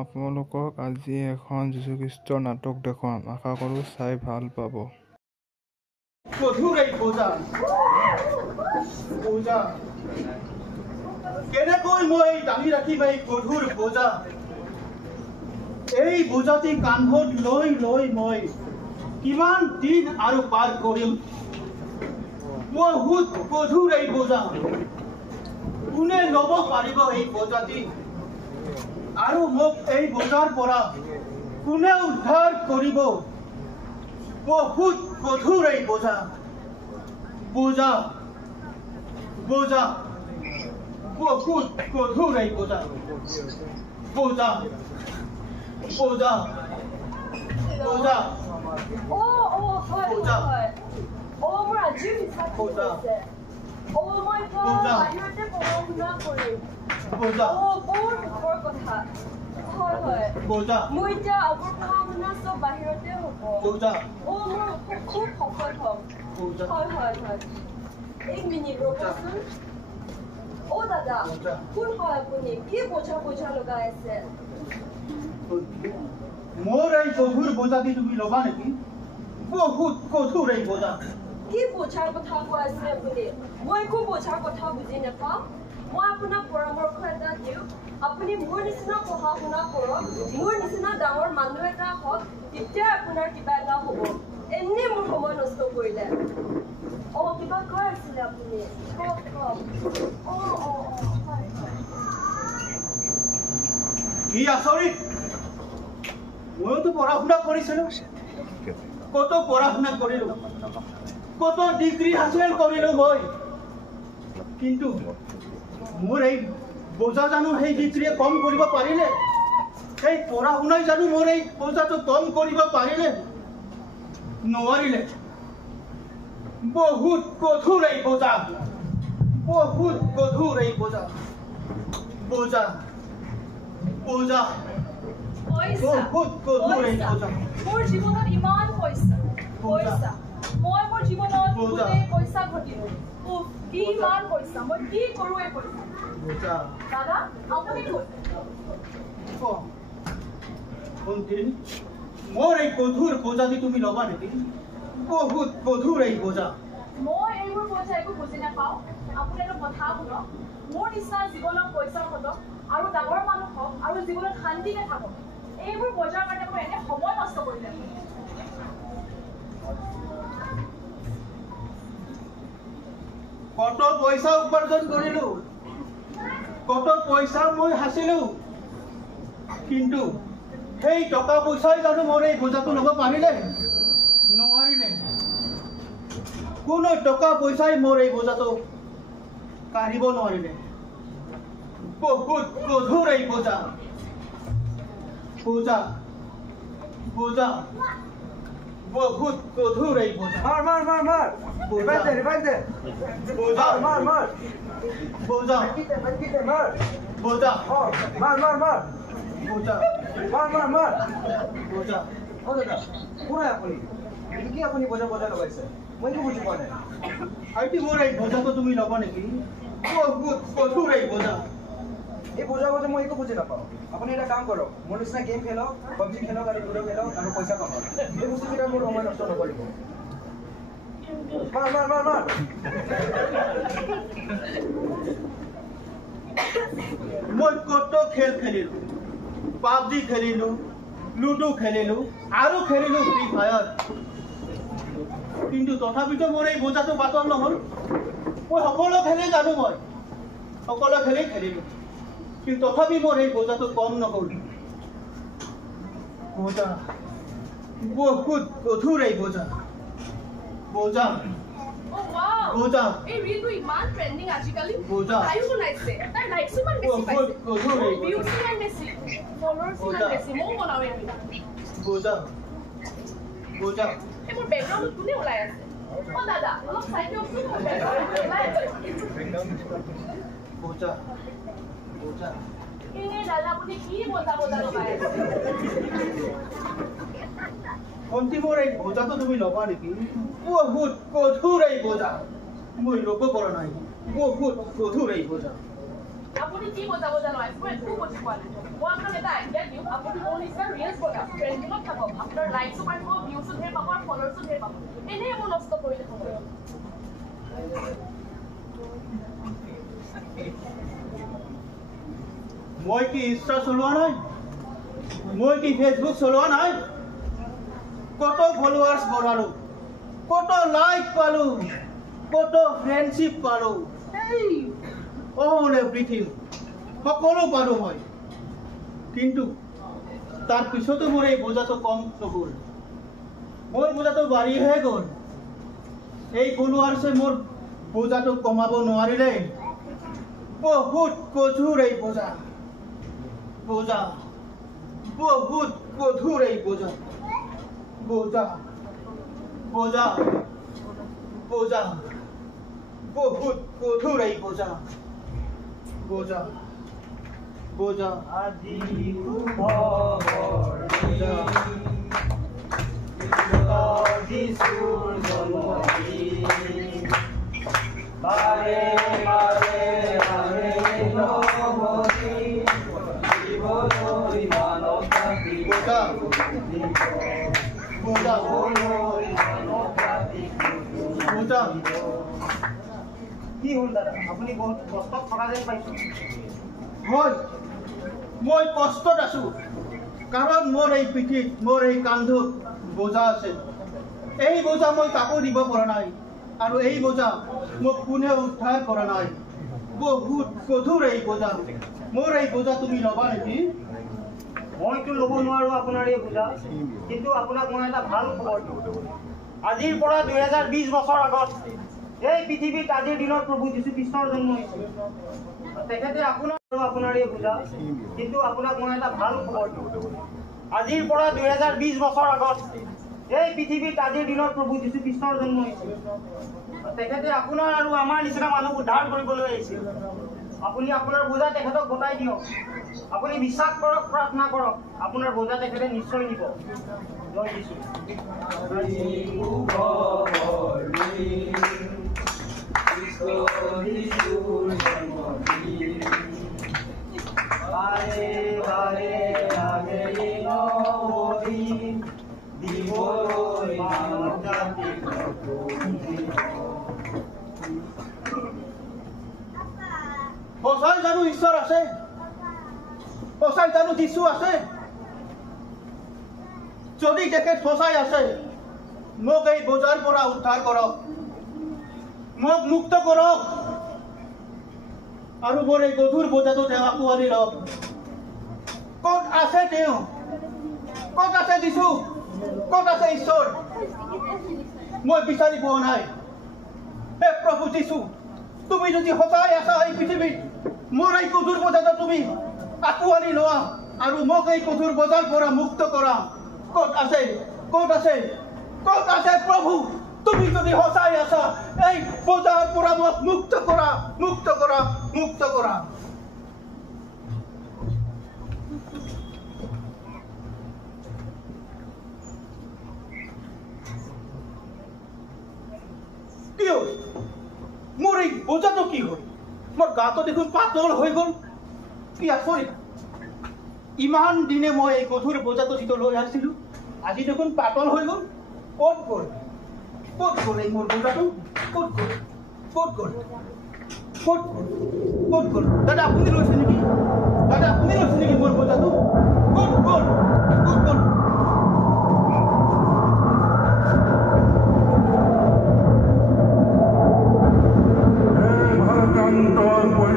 আপোনালোকক আজি এখন যীশুখ্ৰীষ্টৰ নাটক দেখুৱাম। আশা কৰোঁ চাই ভাল পাব। কেনেকৈ মই দাঙি ৰাখিম এই গধুৰ বোজা? এই বোজাটি কান্ধত লৈ লৈ মই কিমান দিন আৰু পাৰ কৰিম? বহুত গধুৰ এই বোজা। কোনে ল'ব পাৰিব এই বোজাটি? আৰু মোক এই বোজাৰ পৰা কোনে উদ্ধাৰ কৰিব? বহুত গধুৰ এই বোজা। বোজা বোজা বহুত গধুৰ এই বোজা। বোজা বোজা বোজা বোজা মোৰ আজিও বিশ্বাস কৰিছে। মই বাহিৰতে পঢ়া শুনা কৰিম। বৰ সুখৰ কথা। হয় হয় মই এতিয়া আগৰ পঢ়া শুনা চব বাহিৰতে হ'ব। মোৰ খুব সফল হ'ম। হয় হয় হয় এক মিনিট ৰ'বচোন। দাদা কোন হয় আপুনি? কি বোজা বোজা লগাই আছে? মোৰ এই গধুৰ বোজাটি তুমি ল'বা নেকি? বহুত গধুৰ এই বোজা। কি বোজাৰ কথা কৈ আছে আপুনি? মই একো বোজাৰ কথা বুজি নাপাওঁ। মই আপোনাক পৰামৰ্শ এটা দিওঁ, আপুনি মোৰ নিচিনা পঢ়া শুনা কৰক, মোৰ নিচিনা ডাঙৰ মানুহ এটা হওক, তেতিয়া আপোনাৰ কিবা এটা হ'ব। এনেই মোৰ সময় নষ্ট কৰিলে। কিবা কৈ আছিলে আপুনি? কি আচৰিত! ময়োতো পঢ়া শুনা কৰিছিলো, কত পঢ়া শুনা কৰিলো, কত ডিগ্ৰী হাসিল কৰিলো মই, কিন্তু মোৰ এই বোজা জানো সেই ডিগ্ৰীয়ে কম কৰিব পাৰিলে? সেই পঢ়া শুনাই জানো মোৰ এই বোজাটো কম কৰিব পাৰিলে? নোৱাৰিলে। বহুত গধুৰ এই বোজা। বহুত গধুৰ এই বোজা। বোজা বোজা বহুত গধুৰ এই বোজা। মোৰ জীৱনত ইমান পইচা মই মোৰ জীৱনত গোটেই পইচা ঘটিলো। কিমান পইচা, মই কি কৰো এই পইচা? দাদা আপুনি মোৰ এই গধুৰ বোজাটি তুমি ল'বা নেকি? বহুত গধুৰ এই বোজা। মই এইবোৰ পইচা একো বুজি নাপাওঁ। আপুনি এটা কথা শুনক, মোৰ নিচিনা জীৱনত পইচা ঘটক আৰু ডাঙৰ মানুহ হওক আৰু জীৱনত শান্তিকে থাকক, এইবোৰ বজাৰ কাৰণে মই এনে সময় নষ্ট কৰিলে। কত পইচা উপাৰ্জন কৰিলো, কত পইচা মই হাসিলো, কিন্তু সেই টকা পইচাই জানো মোৰ এই বোজাটো ল'ব পাৰিলে? নোৱাৰিলে। কোনো টকা পইচাই মোৰ এই বোজাটো কাঢ়িব নোৱাৰিলে। বহুত গধুৰ এই বোজা। বোজা বোজা বহুত গধুৰ এই বোজা। মাৰ বোজা বোজা বোজা বোজা বোজা। দাদা কোন হয় আপুনি? কি আপুনি বোজা লগাইছে? মই একো বুজি পোৱা নাই। আইটি মোৰ এই বোজাটো তুমি ল'বা নেকি? বহুত গধুৰ এই বোজা। এই বোজা মই একো বুজি নাপাওঁ। আপুনি এটা কাম কৰক, মোৰ নিচিনা গেম খেলক, পাবজি খেলক আৰু লুডো খেলক আৰু পইচা কামাওক। এই বস্তুকেইটা মোৰ সময় নষ্ট নকৰিব। মই কত খেল খেলিলো, পাবজি খেলিলো, লুডো খেলিলো আৰু খেলিলো ফ্ৰী ফায়াৰ, কিন্তু তথাপিতো মোৰ এই বোজাটো পাতল নহল। মই সকলো খেলেই জানো, মই সকলো খেলেই খেলিলো, কিন্তু তথাপি মোৰ এই বোজাটো কম নহল। বোজা বহুত গধুৰ এই বোজা। বোজা বোজা এই ৰীলটো ইমান ট্ৰেন্ডিং আজিকালি। বোজা আয়ু বনাইছে, তাৰ লাইকস ইমান বেছি পাইছে, ভিউজ ইমান বেছি, ফলোৱাৰ্ছ ইমান বেছি। মই বনাও এইবিলাক। বোজা বোজা মোৰ বেকগ্ৰাউণ্ডত কোনে ওলাই আছে? দাদা অলপ চাই দিয়কচোন, মোৰ বেকগ্ৰাউণ্ডত ওলাই আছে। বোজা বোজা দাদা আপুনি কি বোজা লগাই আছে? ভণ্টি মোৰ এই বোজাটো তুমি ল'বা নেকি? বহুত গধুৰ এই বোজা। মই ল'ব পৰা নাই। বহুত গধুৰ এই বোজা। আপুনি কি বোজা লগাইছে? মই একো বুজি পোৱা নাই। মই আপোনাক এটা আইডিয়া দিওঁ, আপুনি মোৰ নিচিনা ৰিলছ বনাওক, ট্ৰেণ্ডিঙত থাকক, আপোনাৰ লাইকছো পাব, ভিউছো ধেৰ পাব আৰু ফলোৱাৰ্ছো ধেৰ পাব। এনেই মোৰ নষ্ট কৰিলে সময়। মই কি ইনষ্টা চলোৱা নাই, মই কি ফেচবুক চলোৱা নাই, কত ফলোৱাৰ্ছ বঢ়ালো, কত লাইক পালো, কত ফ্ৰেণ্ডশ্বিপ পালো, অল এভৰিথিং সকলো পালো মই। কিন্তু তাৰ পিছতো মোৰ এই বোজাটো কম নহ'ল, মোৰ বোজাটো বাঢ়িহে গ'ল। এই ফলোৱাৰ্ছে মোৰ বোজাটো কমাব নোৱাৰিলে। বহুত গধুৰ এই বোজা, বোজা বহুত গধুৰ এই বোজা, বোজা বোজা বোজা বহুত গধুৰ এই বোজা, বোজা বোজা আজি কি হ'ল দাদা, আপুনি বহুত কষ্টত থকা যেন পাইছোঁ। হয়, মই কষ্টত আছো, কাৰণ মোৰ এই পিঠিত, মোৰ এই কান্ধত বোজা আছে। এই বোজা মই কাকো দিব পৰা নাই, আৰু এই বোজা মোক কোনেও উদ্ধাৰ কৰা নাই। বহুত গধুৰ এই বোজা, মোৰ এই বোজা তুমি ল'বা নেকি? মইতো ল'ব নোৱাৰো আপোনাৰ এই বোজা, কিন্তু আপোনাক মই এটা ভাল খবৰ দিওঁ। আজিৰ পৰা 2020 বছৰ আগত এই পৃথিৱীত আজিৰ দিনত প্ৰভু যীশুখ্ৰীষ্টৰ জন্ম হৈছিল। তেখেতে আপোনাৰ এই বোজা, কিন্তু আপোনাক মই এটা ভাল খবৰ দিওঁ। আজিৰ পৰা 2020 বছৰ আগত এই পৃথিৱীত আজিৰ দিনত প্ৰভু যীশুখ্ৰীষ্টৰ জন্ম হৈছিল। তেখেতে আপোনাৰ আৰু আমাৰ নিচিনা মানুহ উদ্ধাৰ কৰিবলৈ আহিছিল। আপুনি আপোনাৰ বোজা তেখেতক গতাই দিয়ক। আপুনি বিশ্বাস কৰক, প্ৰাৰ্থনা কৰক, আপোনাৰ বোজা তেখেতে নিশ্চয় নিব। জয় যীশু। সঁচাই জানো ঈশ্বৰ আছে? সঁচাই জানো যীশু আছে? যদি তেখেত সঁচাই আছে, মোক এই বোজাৰ পৰা উদ্ধাৰ কৰক, মোক মুক্ত কৰক, আৰু মোৰ এই গধুৰ বোজাটো তেওঁ আঁকোৱালি লওক। ক'ত আছে তেওঁ? ক'ত আছে যীশু? ক'ত আছে ঈশ্বৰ? মই বিচাৰি পোৱা নাই। হে প্ৰভু যীশু, তুমি যদি সঁচাই আছা এই পৃথিৱীত, মোৰ এই গধুৰ বোজাটো তুমি আঁকোৱালি লোৱা আৰু মোক এই গধুৰ বোজাৰ পৰা মুক্ত কৰা। ক'ত আছে? ক'ত আছে? ক'ত আছে প্ৰভু? তুমি যদি সঁচাই আছা, এই বোজাৰ পৰা মোক মুক্ত কৰা, মুক্ত কৰা, মুক্ত কৰা। কি হ'ল? মোৰ এই বোজাটো কি হ'ল? মোৰ গাটো দেখোন পাতল হৈ গ'ল। কি আচৰিত! ইমান দিনে মই এই গধুৰ বোজাটো যিটো লৈ আহিছিলো, আজি দেখোন পাতল হৈ গ'ল। ক'ত গ'ল? ক'ত গ'ল এই মোৰ বোজাটো? ক'ত গ'ল? ক'ত গ'ল? ক'ত গ'ল? ক'ত গ'ল? দাদা আপুনি লৈছে নেকি? দাদা আপুনি লৈছে নেকি মোৰ বোজাটো? ক'ত গ'ল? ক'ত গ'ল?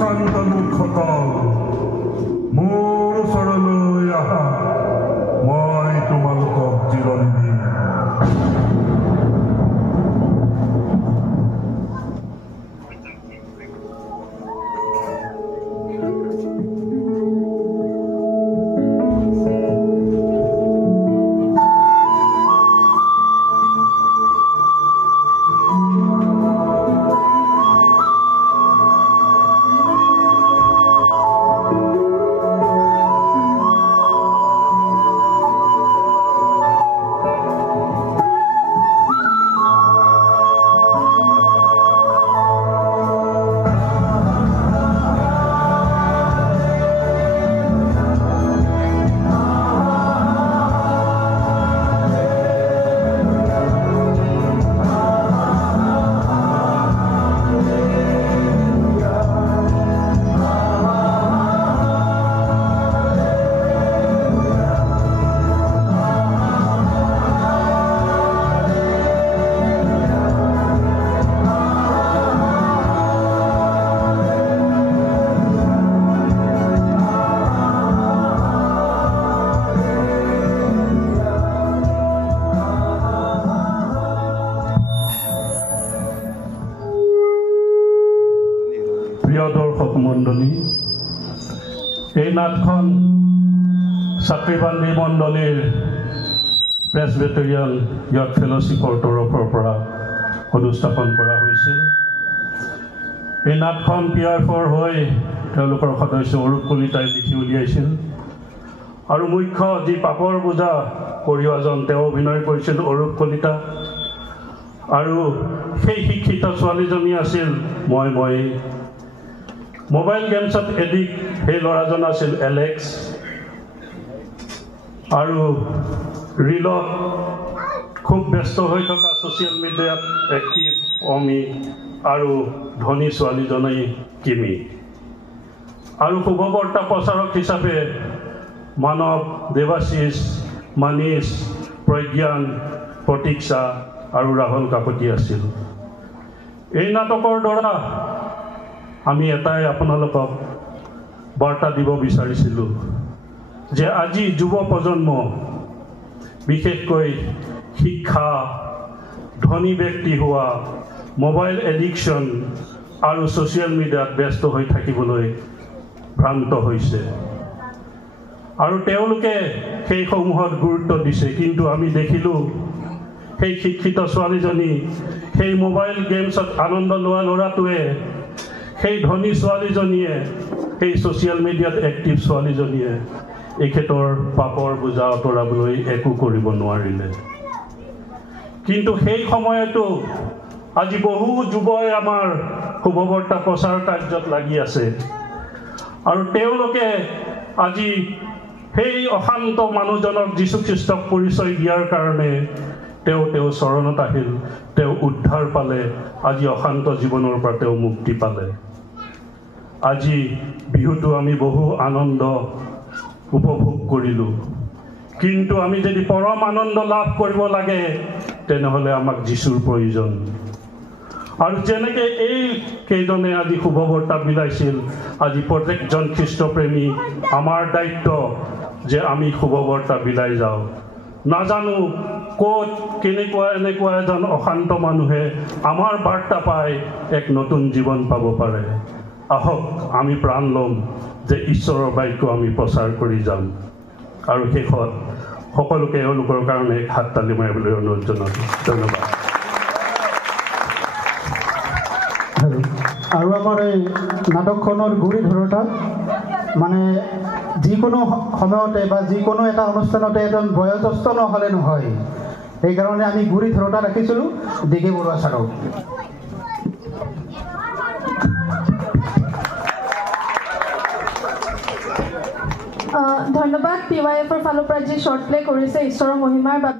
শান্ত মুখসকল, মোৰ ওচৰলৈ আহা, মই তোমালোকক জিৰণি দিম। নাটখন ছাত্ৰীবান্ধী মণ্ডলীৰ প্ৰেছবেটেৰিয়ান য়থ ফেলোশ্বিপৰ তৰফৰ পৰা অনুস্থাপন কৰা হৈছিল। এই নাটখন PIFৰ হৈ তেওঁলোকৰ সদস্য অৰূপ কলিতাই লিখি উলিয়াইছিল আৰু মুখ্য যি পাপৰ পূজা কঢ়িওৱাজন তেওঁ অভিনয় কৰিছিল অৰূপ কলিতা আৰু সেই শিক্ষিত ছোৱালীজনী আছিল মই মোবাইল গেমছত এডিক্ট সেই ল'ৰাজন আছিল এলেক্স আৰু ৰিলত খুব ব্যস্ত হৈ থকা ছ'চিয়েল মিডিয়াত এক্টিভ অমি আৰু ধনী ছোৱালীজনী কিমি আৰু শুভবাৰ্তা প্ৰচাৰক হিচাপে মানৱ দেৱাশিষ মানিষ প্ৰজ্ঞান প্ৰতীক্ষা আৰু ৰাহুল কাকতি আছিল। এই নাটকৰ দ্বাৰা আমি এটাই আপোনালোকক বাৰ্তা দিব বিচাৰিছিলোঁ যে আজি যুৱ প্ৰজন্ম বিশেষকৈ শিক্ষা ধনী ব্যক্তি হোৱা মোবাইল এডিকশ্যন আৰু ছ'চিয়েল মিডিয়াত ব্যস্ত হৈ থাকিবলৈ ভ্ৰান্ত হৈছে আৰু তেওঁলোকে সেইসমূহত গুৰুত্ব দিছে। কিন্তু আমি দেখিলোঁ সেই শিক্ষিত ছোৱালীজনী সেই মোবাইল গেমছত আনন্দ লোৱা ল'ৰাটোৱে সেই ধনী ছোৱালীজনীয়ে সেই ছ'চিয়েল মিডিয়াত এক্টিভ ছোৱালীজনীয়ে এখেতৰ পাপৰ বোজা আঁতৰাবলৈ একো কৰিব নোৱাৰিলে। কিন্তু সেই সময়তো আজি বহু যুৱই আমাৰ শুভবাৰ্তা প্ৰচাৰ কাৰ্যত লাগি আছে আৰু তেওঁলোকে আজি সেই অশান্ত মানুহজনক যীশুখ্ৰীষ্টক পৰিচয় দিয়াৰ কাৰণে তেওঁ চৰণত আহিল, তেওঁ উদ্ধাৰ পালে, আজি অশান্ত জীৱনৰ পৰা তেওঁ মুক্তি পালে। আজি বিহুটো আমি বহু আনন্দ উপভোগ কৰিলোঁ, কিন্তু আমি যদি পৰম আনন্দ লাভ কৰিব লাগে তেনেহ'লে আমাক যীশুৰ প্ৰয়োজন। আৰু যেনেকৈ এই কেইজনে আজি শুভবাৰ্তা বিলাইছিল, আজি প্ৰত্যেকজন খ্ৰীষ্টপ্ৰেমী আমাৰ দায়িত্ব যে আমি শুভবাৰ্তা বিলাই যাওঁ। নাজানো ক'ত কেনেকুৱা এনেকুৱা এজন অশান্ত মানুহে আমাৰ বাৰ্তা পাই এক নতুন জীৱন পাব পাৰে। আহক আমি প্ৰাণ ল'ম যে ঈশ্বৰৰ বাক্য আমি প্ৰচাৰ কৰি যাম। আৰু শেষত সকলোকে এওঁলোকৰ কাৰণে হাত তালি মাৰিবলৈ অনুৰোধ জনালোঁ। ধন্যবাদ। আৰু আমাৰ এই নাটকখনৰ গুৰি ধৰোঁতা মানে যিকোনো সময়তে বা যিকোনো এটা অনুষ্ঠানতে এজন বয়োজ্যেষ্ঠ নহ'লে নহয়, সেইকাৰণে আমি গুৰি ধৰোঁতা ৰাখিছিলোঁ ডিকে বৰুৱা ছাৰক। ধন্যবাদ। PYFৰ ফালৰ পৰা যি শ্বৰ্ট প্লে কৰিছে ঈশ্বৰৰ মহিমাৰ বাবে।